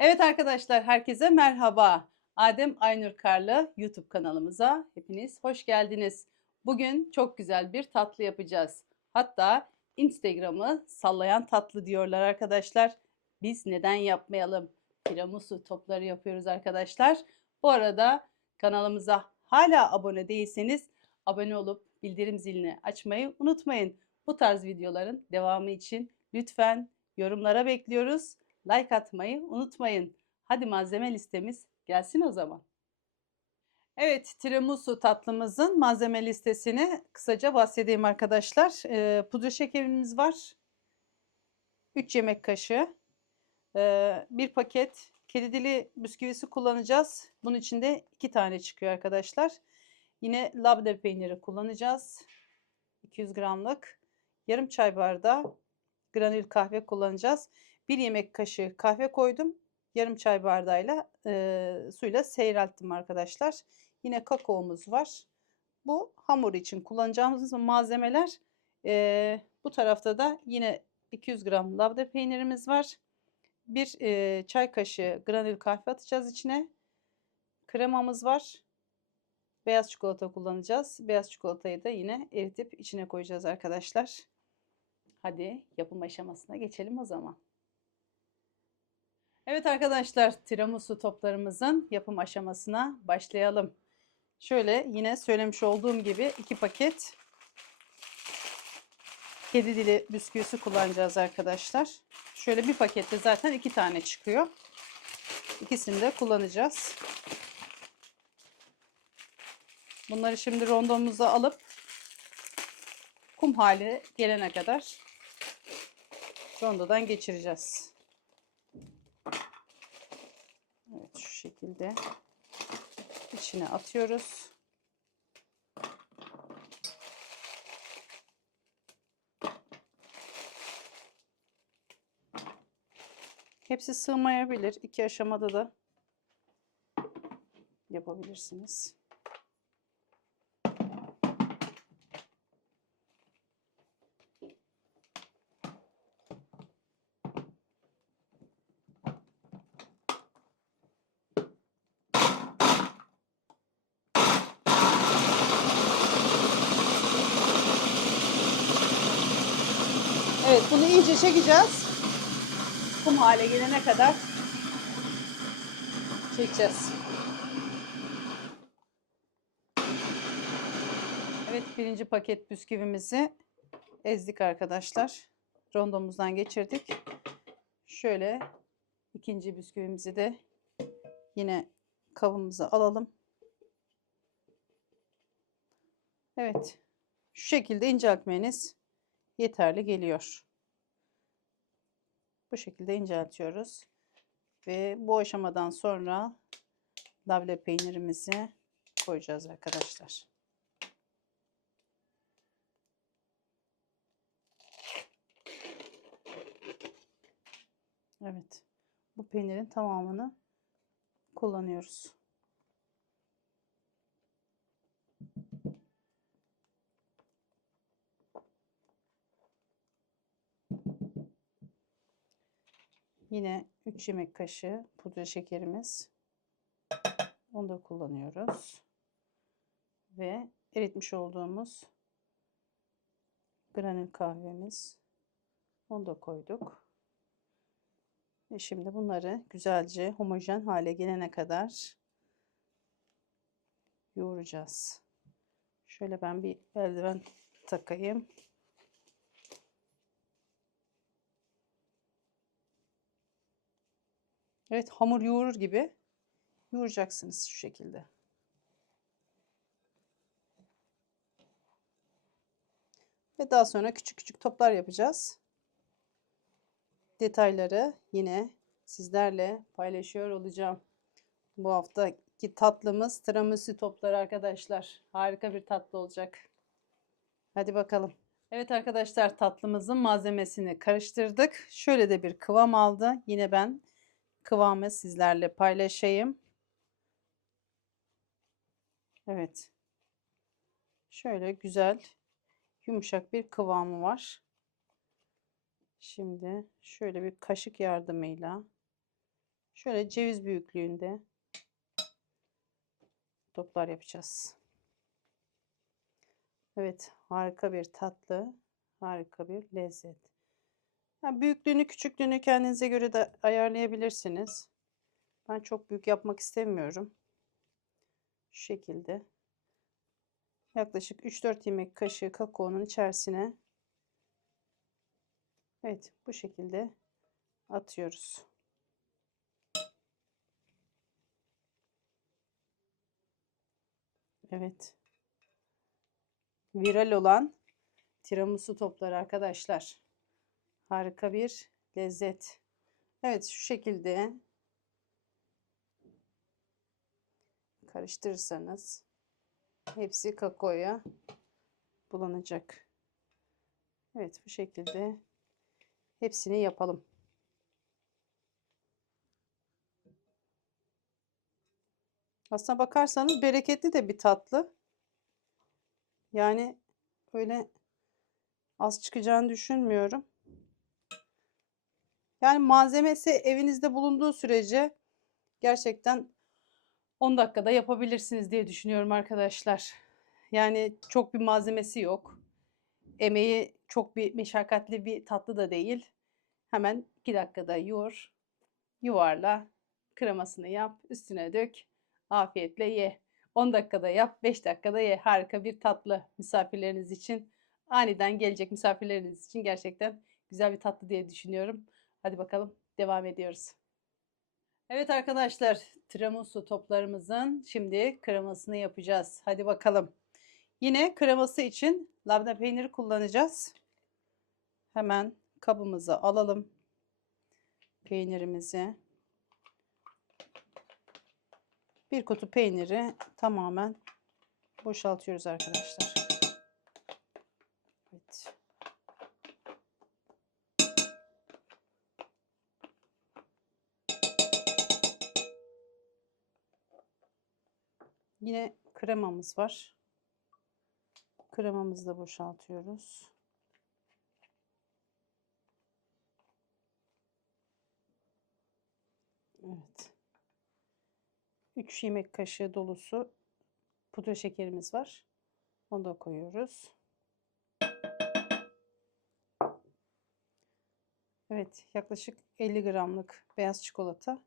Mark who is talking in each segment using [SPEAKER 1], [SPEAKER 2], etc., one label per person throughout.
[SPEAKER 1] Evet arkadaşlar, herkese merhaba. Adem Aynur Karlı YouTube kanalımıza hepiniz hoş geldiniz. Bugün çok güzel bir tatlı yapacağız. Hatta Instagram'ı sallayan tatlı diyorlar arkadaşlar. Biz neden yapmayalım? Tiramisu topları yapıyoruz arkadaşlar. Bu arada kanalımıza hala abone değilseniz abone olup bildirim zilini açmayı unutmayın. Bu tarz videoların devamı için lütfen yorumlara bekliyoruz. Like atmayı unutmayın. Hadi malzeme listemiz gelsin o zaman. Evet, tiramisu tatlımızın malzeme listesini kısaca bahsedeyim arkadaşlar. Ee, pudra şekerimiz var. 3 yemek kaşığı. Ee, bir paket kedi dili bisküvisi kullanacağız. Bunun içinde 2 tane çıkıyor arkadaşlar. Yine labne peyniri kullanacağız. 200 gramlık. Yarım çay bardağı granül kahve kullanacağız. 1 yemek kaşığı kahve koydum. Yarım çay bardağıyla e, suyla seyrelttim arkadaşlar. Yine kakaomuz var. Bu hamur için kullanacağımız malzemeler. E, bu tarafta da yine 200 gram labne peynirimiz var. Bir e, çay kaşığı granül kahve atacağız içine. Kremamız var. Beyaz çikolata kullanacağız. Beyaz çikolatayı da yine eritip içine koyacağız arkadaşlar. Hadi yapım aşamasına geçelim o zaman. Evet arkadaşlar tiramisu toplarımızın yapım aşamasına başlayalım. Şöyle yine söylemiş olduğum gibi iki paket kedi dili bisküvisi kullanacağız arkadaşlar. Şöyle bir pakette zaten iki tane çıkıyor. İkisini de kullanacağız. Bunları şimdi rondomuza alıp kum hali gelene kadar rondodan geçireceğiz. Evet şu şekilde içine atıyoruz. Hepsi sığmayabilir. İki aşamada da yapabilirsiniz. Evet bunu iyice çekeceğiz. Kum hale gelene kadar çekeceğiz. Evet birinci paket bisküvimizi ezdik arkadaşlar. Rondomuzdan geçirdik. Şöyle ikinci bisküvimizi de yine kabımıza alalım. Evet. Şu şekilde inceltmeniz yeterli geliyor. Bu şekilde inceltiyoruz. Ve bu aşamadan sonra labne peynirimizi koyacağız arkadaşlar. Evet. Bu peynirin tamamını kullanıyoruz. Yine 3 yemek kaşığı pudra şekerimiz. Onu da kullanıyoruz. Ve eritmiş olduğumuz granül kahvemiz. Onu da koyduk. Ve şimdi bunları güzelce homojen hale gelene kadar yoğuracağız. Şöyle ben bir eldiven takayım. Evet hamur yoğurur gibi yoğuracaksınız şu şekilde. Ve daha sonra küçük küçük toplar yapacağız. Detayları yine sizlerle paylaşıyor olacağım. Bu haftaki tatlımız tiramisu topları arkadaşlar. Harika bir tatlı olacak. Hadi bakalım. Evet arkadaşlar tatlımızın malzemesini karıştırdık. Şöyle de bir kıvam aldı. Yine ben kıvamı sizlerle paylaşayım. Evet. Şöyle güzel yumuşak bir kıvamı var. Şimdi şöyle bir kaşık yardımıyla Şöyle ceviz büyüklüğünde toplar yapacağız. Evet, harika bir tatlı, harika bir lezzet. Ha, büyüklüğünü, küçüklüğünü kendinize göre de ayarlayabilirsiniz. Ben çok büyük yapmak istemiyorum. Şu şekilde. Yaklaşık 3-4 yemek kaşığı kakaonun içerisine Evet, bu şekilde atıyoruz. Evet. Viral olan tiramisu topları arkadaşlar. Harika bir lezzet. Evet, şu şekilde karıştırırsanız hepsi kakaoya bulanacak. Evet, bu şekilde hepsini yapalım. Aslına bakarsanız bereketli de bir tatlı. Yani öyle az çıkacağını düşünmüyorum. Yani malzemesi evinizde bulunduğu sürece gerçekten 10 dakikada yapabilirsiniz diye düşünüyorum arkadaşlar. Yani çok bir malzemesi yok. Emeği çok bir meşakkatli bir tatlı da değil. Hemen 2 dakikada yoğur, yuvarla, kremasını yap, üstüne dök, afiyetle ye. 10 dakikada yap, 5 dakikada ye. Harika bir tatlı misafirleriniz için. Aniden gelecek misafirleriniz için gerçekten güzel bir tatlı diye düşünüyorum. Hadi bakalım devam ediyoruz. Evet arkadaşlar, tiramisu toplarımızın şimdi kremasını yapacağız. Hadi bakalım. Yine kreması için labne peyniri kullanacağız. Hemen kabımıza alalım peynirimizi. Bir kutu peyniri tamamen boşaltıyoruz arkadaşlar. Yine kremamız var. Kremamızı da boşaltıyoruz. Evet. 3 yemek kaşığı dolusu pudra şekerimiz var. Onu da koyuyoruz. Evet, yaklaşık 50 gramlık beyaz çikolata.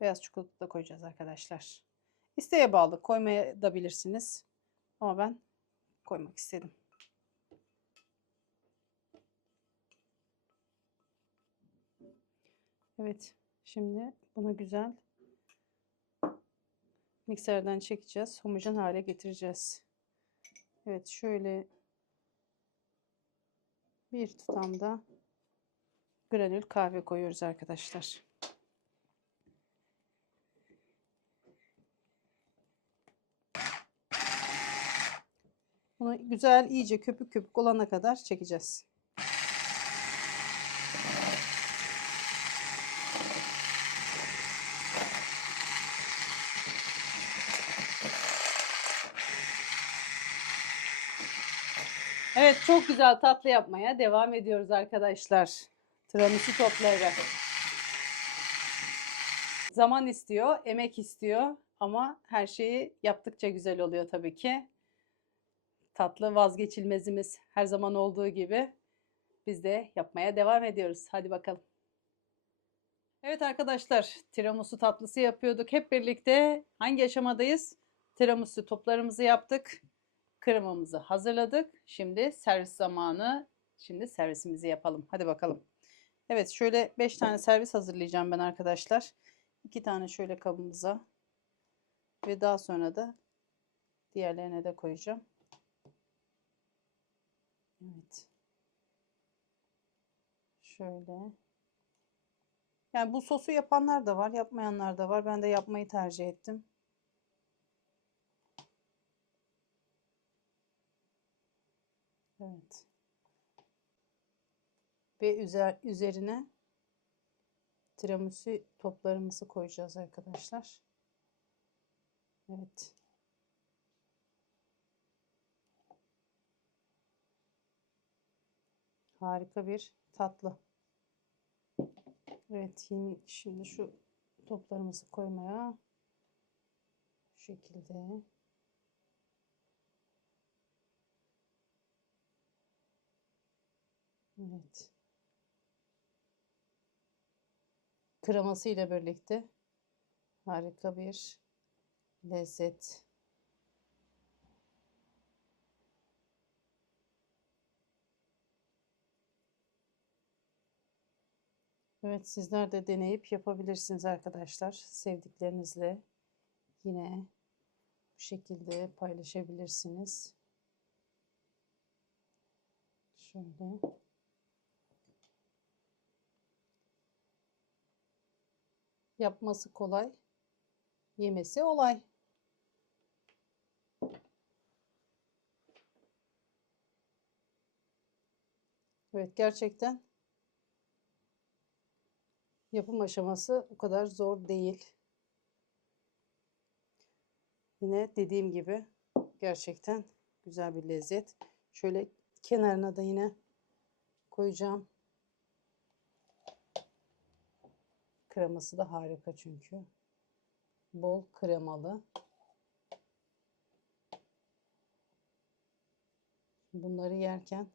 [SPEAKER 1] Beyaz çikolata da koyacağız arkadaşlar. İsteğe bağlı koymaya da bilirsiniz. Ama ben koymak istedim. Evet, şimdi bunu güzel mikserden çekeceğiz. Homojen hale getireceğiz. Evet, şöyle bir tutamda granül kahve koyuyoruz arkadaşlar. Bunu güzel iyice köpük köpük olana kadar çekeceğiz. Evet çok güzel tatlı yapmaya devam ediyoruz arkadaşlar. Tiramisu topları. Zaman istiyor, emek istiyor ama her şeyi yaptıkça güzel oluyor tabii ki. Tatlı vazgeçilmezimiz her zaman olduğu gibi biz de yapmaya devam ediyoruz. Hadi bakalım. Evet arkadaşlar, tiramisu tatlısı yapıyorduk. Hep birlikte hangi aşamadayız? Tiramisu toplarımızı yaptık. Kremamızı hazırladık. Şimdi servis zamanı. Şimdi servisimizi yapalım. Hadi bakalım. Evet şöyle 5 tane servis hazırlayacağım ben arkadaşlar. 2 tane şöyle kabımıza ve daha sonra da diğerlerine de koyacağım. Evet. Şöyle. Yani bu sosu yapanlar da var, yapmayanlar da var. Ben de yapmayı tercih ettim. Evet. Ve üzer, üzerine tiramisu toplarımızı koyacağız arkadaşlar. Evet. Harika bir tatlı. Evet, şimdi şu toplarımızı koymaya bu şekilde Evet. Kreması ile birlikte harika bir lezzet. Evet sizler de deneyip yapabilirsiniz arkadaşlar. Sevdiklerinizle yine bu şekilde paylaşabilirsiniz. Şöyle. Yapması kolay, yemesi olay. Evet gerçekten yapım aşaması o kadar zor değil. Yine dediğim gibi gerçekten güzel bir lezzet. Şöyle kenarına da yine koyacağım. Kreması da harika çünkü. Bol kremalı. Bunları yerken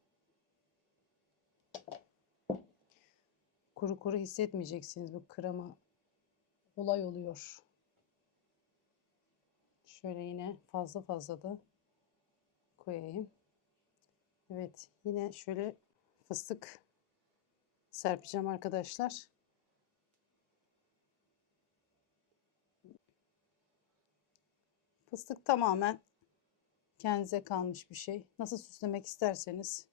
[SPEAKER 1] kuru kuru hissetmeyeceksiniz. Bu krema olay oluyor. Şöyle yine fazla fazla da koyayım. Evet yine şöyle fıstık serpeceğim arkadaşlar. Fıstık tamamen kendinize kalmış bir şey. Nasıl süslemek isterseniz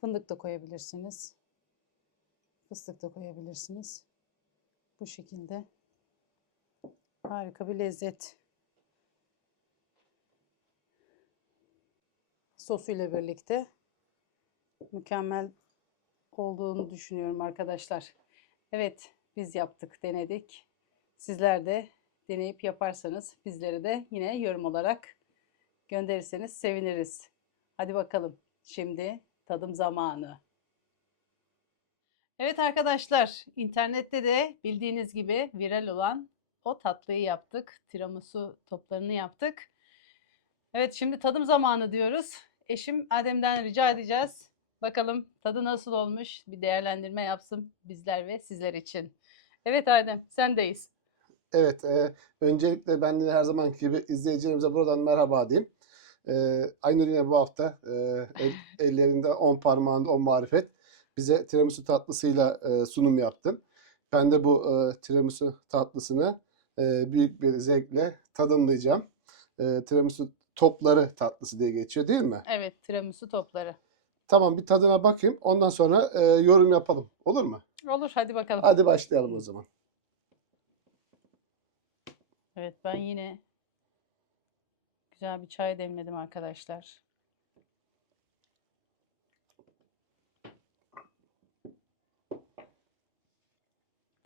[SPEAKER 1] fındık da koyabilirsiniz. Fıstık da koyabilirsiniz. Bu şekilde harika bir lezzet. Sosuyla birlikte mükemmel olduğunu düşünüyorum arkadaşlar. Evet, biz yaptık, denedik. Sizler de deneyip yaparsanız bizlere de yine yorum olarak gönderirseniz seviniriz. Hadi bakalım. Şimdi tadım zamanı. Evet arkadaşlar, internette de bildiğiniz gibi viral olan o tatlıyı yaptık. Tiramisu toplarını yaptık. Evet, şimdi tadım zamanı diyoruz. Eşim Adem'den rica edeceğiz. Bakalım tadı nasıl olmuş? Bir değerlendirme yapsın bizler ve sizler için. Evet Adem, sendeyiz.
[SPEAKER 2] Evet, e, öncelikle ben de her zamanki gibi izleyicilerimize buradan merhaba diyeyim. E, Aynur yine bu hafta e, el- ellerinde 10 parmağında 10 marifet bize tiramisu tatlısıyla e, sunum yaptın. Ben de bu e, tiramisu tatlısını e, büyük bir zevkle tadımlayacağım. E, tiramisu topları tatlısı diye geçiyor değil mi?
[SPEAKER 1] Evet, tiramisu topları.
[SPEAKER 2] Tamam bir tadına bakayım. Ondan sonra e, yorum yapalım. Olur mu?
[SPEAKER 1] Olur, hadi bakalım.
[SPEAKER 2] Hadi başlayalım o zaman.
[SPEAKER 1] Evet, ben yine güzel bir çay demledim arkadaşlar.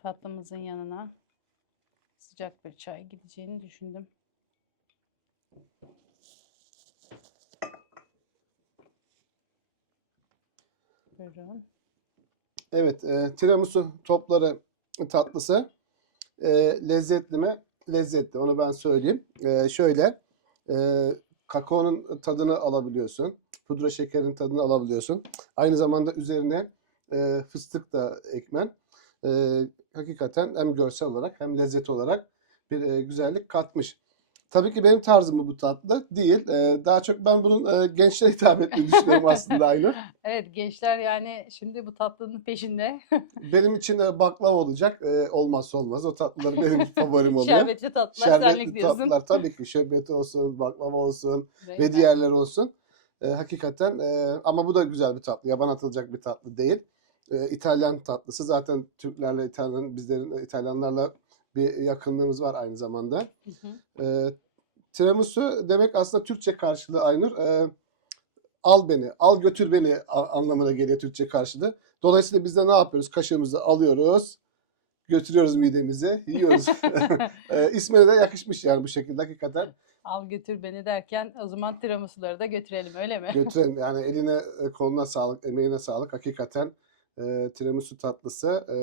[SPEAKER 1] Tatlımızın yanına sıcak bir çay gideceğini düşündüm. Buyurun.
[SPEAKER 2] Evet, e, tiramisu topları tatlısı e, lezzetli mi? Lezzetli. Onu ben söyleyeyim. E, şöyle, e, kakaonun tadını alabiliyorsun. Pudra şekerin tadını alabiliyorsun. Aynı zamanda üzerine e, fıstık da ekmen. E, hakikaten hem görsel olarak hem lezzet olarak bir e, güzellik katmış. Tabii ki benim tarzım bu tatlı değil. E, daha çok ben bunun e, gençlere hitap ettiğini düşünüyorum aslında Aynur.
[SPEAKER 1] Evet gençler yani şimdi bu tatlının peşinde.
[SPEAKER 2] Benim için e, baklava olacak. E, olmazsa olmaz. O tatlılar benim favorim oluyor.
[SPEAKER 1] Şerbetli tatlılar
[SPEAKER 2] Şerbetli
[SPEAKER 1] diyorsun.
[SPEAKER 2] tatlılar tabii ki. Şerbeti olsun, baklava olsun ve
[SPEAKER 1] mi?
[SPEAKER 2] diğerleri olsun. E, hakikaten e, ama bu da güzel bir tatlı. Yaban atılacak bir tatlı değil. E, İtalyan tatlısı. Zaten Türklerle İtalyan, bizlerin İtalyanlarla bir yakınlığımız var aynı zamanda.
[SPEAKER 1] Hı hı.
[SPEAKER 2] E, tiramisu demek aslında Türkçe karşılığı Aynur. E, al beni, al götür beni anlamına geliyor Türkçe karşılığı. Dolayısıyla biz de ne yapıyoruz? Kaşığımızı alıyoruz, götürüyoruz midemize, yiyoruz. e, ismine de yakışmış yani bu şekilde hakikaten.
[SPEAKER 1] Al götür beni derken o zaman tiramisuları da götürelim öyle mi?
[SPEAKER 2] Götüren yani eline e, koluna sağlık, emeğine sağlık. Hakikaten e, tiramisu tatlısı e,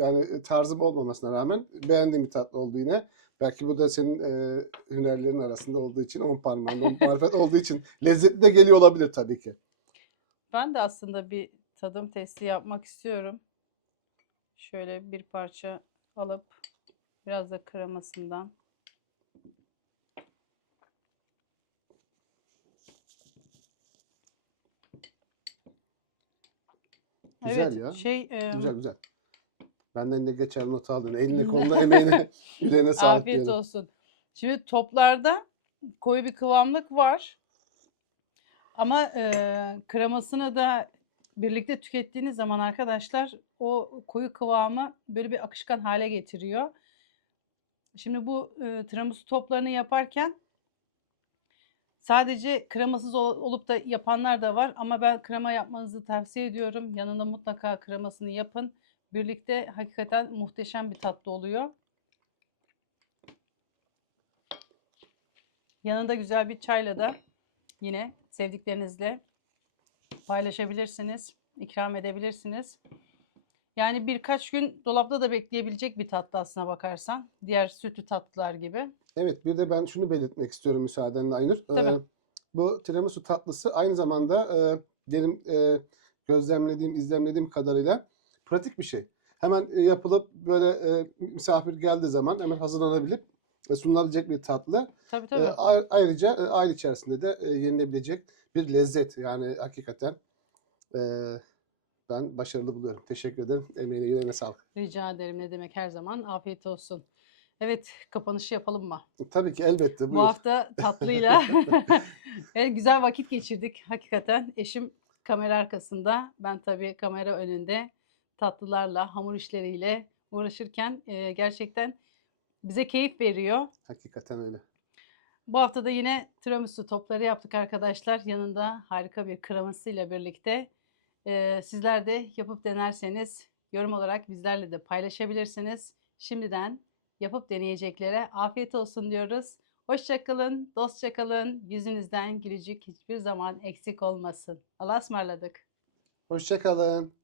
[SPEAKER 2] yani tarzım olmamasına rağmen beğendiğim bir tatlı oldu yine. Belki bu da senin e, hünerlerin arasında olduğu için, on parmağında on marifet olduğu için lezzetli de geliyor olabilir tabii ki.
[SPEAKER 1] Ben de aslında bir tadım testi yapmak istiyorum. Şöyle bir parça alıp biraz da kremasından.
[SPEAKER 2] Güzel
[SPEAKER 1] evet,
[SPEAKER 2] ya.
[SPEAKER 1] Şey, e,
[SPEAKER 2] Güzel güzel. Benden de geçer not aldın. Eline koluna emeğine yüreğine sağlık
[SPEAKER 1] afiyet
[SPEAKER 2] diyelim.
[SPEAKER 1] olsun. Şimdi toplarda koyu bir kıvamlık var. Ama e, kremasını da birlikte tükettiğiniz zaman arkadaşlar o koyu kıvamı böyle bir akışkan hale getiriyor. Şimdi bu e, tiramisu toplarını yaparken sadece kremasız ol- olup da yapanlar da var ama ben krema yapmanızı tavsiye ediyorum. Yanında mutlaka kremasını yapın. Birlikte hakikaten muhteşem bir tatlı oluyor. Yanında güzel bir çayla da yine sevdiklerinizle paylaşabilirsiniz, ikram edebilirsiniz. Yani birkaç gün dolapta da bekleyebilecek bir tatlı aslına bakarsan. Diğer sütlü tatlılar gibi.
[SPEAKER 2] Evet bir de ben şunu belirtmek istiyorum müsaadenle Aynur.
[SPEAKER 1] Tabii.
[SPEAKER 2] Ee, bu tiramisu tatlısı aynı zamanda e, benim e, gözlemlediğim, izlemlediğim kadarıyla pratik bir şey. Hemen e, yapılıp böyle e, misafir geldiği zaman hemen hazırlanabilip ve sunulabilecek bir tatlı.
[SPEAKER 1] Tabii
[SPEAKER 2] E,
[SPEAKER 1] tabii.
[SPEAKER 2] a- ayrıca e, aile içerisinde de e, yenilebilecek bir lezzet. Yani hakikaten e, ben başarılı buluyorum. Teşekkür ederim. Emeğine yüreğine sağlık.
[SPEAKER 1] Rica ederim ne demek her zaman. Afiyet olsun. Evet kapanışı yapalım mı?
[SPEAKER 2] Tabii ki elbette.
[SPEAKER 1] Bu
[SPEAKER 2] Buyur.
[SPEAKER 1] hafta tatlıyla evet, güzel vakit geçirdik hakikaten. Eşim kamera arkasında, ben tabii kamera önünde tatlılarla, hamur işleriyle uğraşırken e, gerçekten bize keyif veriyor.
[SPEAKER 2] Hakikaten öyle.
[SPEAKER 1] Bu hafta da yine tiramisu topları yaptık arkadaşlar. Yanında harika bir kremasıyla birlikte. Ee, sizler de yapıp denerseniz yorum olarak bizlerle de paylaşabilirsiniz. Şimdiden yapıp deneyeceklere afiyet olsun diyoruz. Hoşçakalın, dostça kalın. Yüzünüzden gülücük hiçbir zaman eksik olmasın. Allah'a ısmarladık.
[SPEAKER 2] Hoşçakalın.